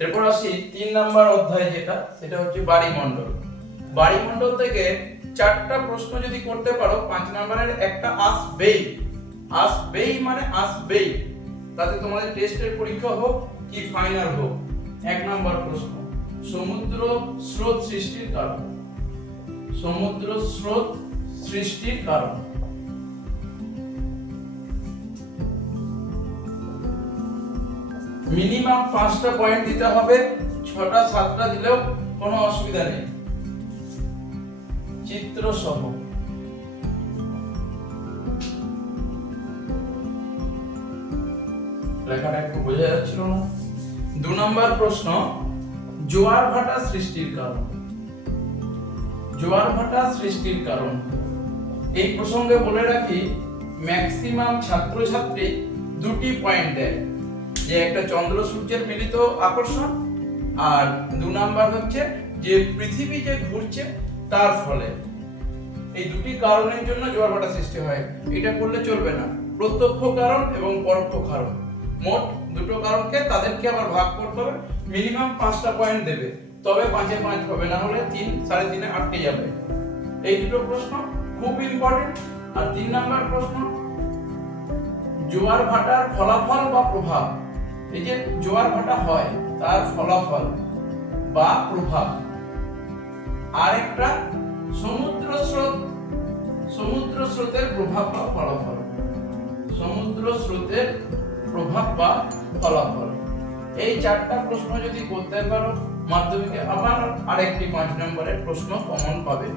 এরপর আসি 3 নাম্বার অধ্যায়, সেটা হচ্ছে বায়ুমণ্ডল। বায়ুমণ্ডল থেকে 4টা প্রশ্ন যদি করতে পারো, 5 নাম্বারের একটা আসবেই। মানে আসবেই, তাতে তোমাদের টেস্টের পরীক্ষা হোক কি ফাইনাল হোক। 1 নাম্বার প্রশ্ন, সমুদ্র স্রোত সৃষ্টির কারণ। সমুদ্র স্রোত সৃষ্টির কারণ। মিনিমাম 5টা পয়েন্ট দিতে হবে, 6টা 7টা দিলেও কোনো অসুবিধা নেই। চিত্র সহ। লেখাটা একটু বোঝা যাচ্ছিল না। 2 নাম্বার প্রশ্ন, জোয়ার ভাটা সৃষ্টির কারণ। জোয়ার ভাটা সৃষ্টির কারণ। এই প্রসঙ্গে বলে রাখি, ম্যাক্সিমাম ছাত্রছাত্রী 2টি পয়েন্ট দেয়, যে একটা চন্দ্র সূর্যের মিলিত আকর্ষণ, আর 2 নাম্বার হচ্ছে যে পৃথিবী যে ঘুরছে তার ফলে। এই 2টি কারণের জন্য জোয়ার ভাটা সৃষ্টি হয়। এটা করলে চলবে না, প্রত্যক্ষ কারণ এবং পরোক্ষ কারণ, মোট 2টো কারণকে তাদেরকে আবার ভাগ করতে হবে। মিনিমাম 5টা পয়েন্ট দেবে, তবে 5-এ 5 হবে, না হলে 3 3.5-এ আটকে যাবে। এই 2টো প্রশ্ন খুব ইম্পর্টেন্ট। আর 3 নাম্বার প্রশ্ন, জোয়ার ভাটার ফলাফল বা প্রভাব। এই যে জোয়ার ভাটা হয় তার ফলাফল বা প্রভাব। আর একটা সমুদ্র স্রোত, সমুদ্র স্রোতের প্রভাব বা ফলাফল। সমুদ্র স্রোতের প্রভাব বা ফলাফল। এই 4টা প্রশ্ন যদি করতে পারো, মাধ্যমিকে আবার আরেকটি 5 নম্বরের প্রশ্ন কমন পাবে।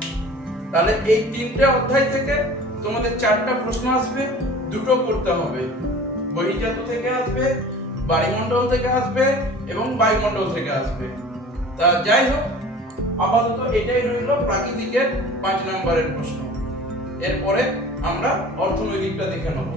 তাহলে এই 3টে অধ্যায় থেকে তোমাদের 4টা প্রশ্ন আসবে, 2টো করতে হবে। বহির্জাত থেকে আসবে, বায়ুমণ্ডল থেকে আসবে এবং বায়ুমণ্ডল থেকে আসবে। তা যাই হোক, আপাতত এটাই রইল প্রাকৃতিকের 5 নম্বরের প্রশ্ন। এরপরে আমরা অর্থনৈতিকটা দেখে নেব।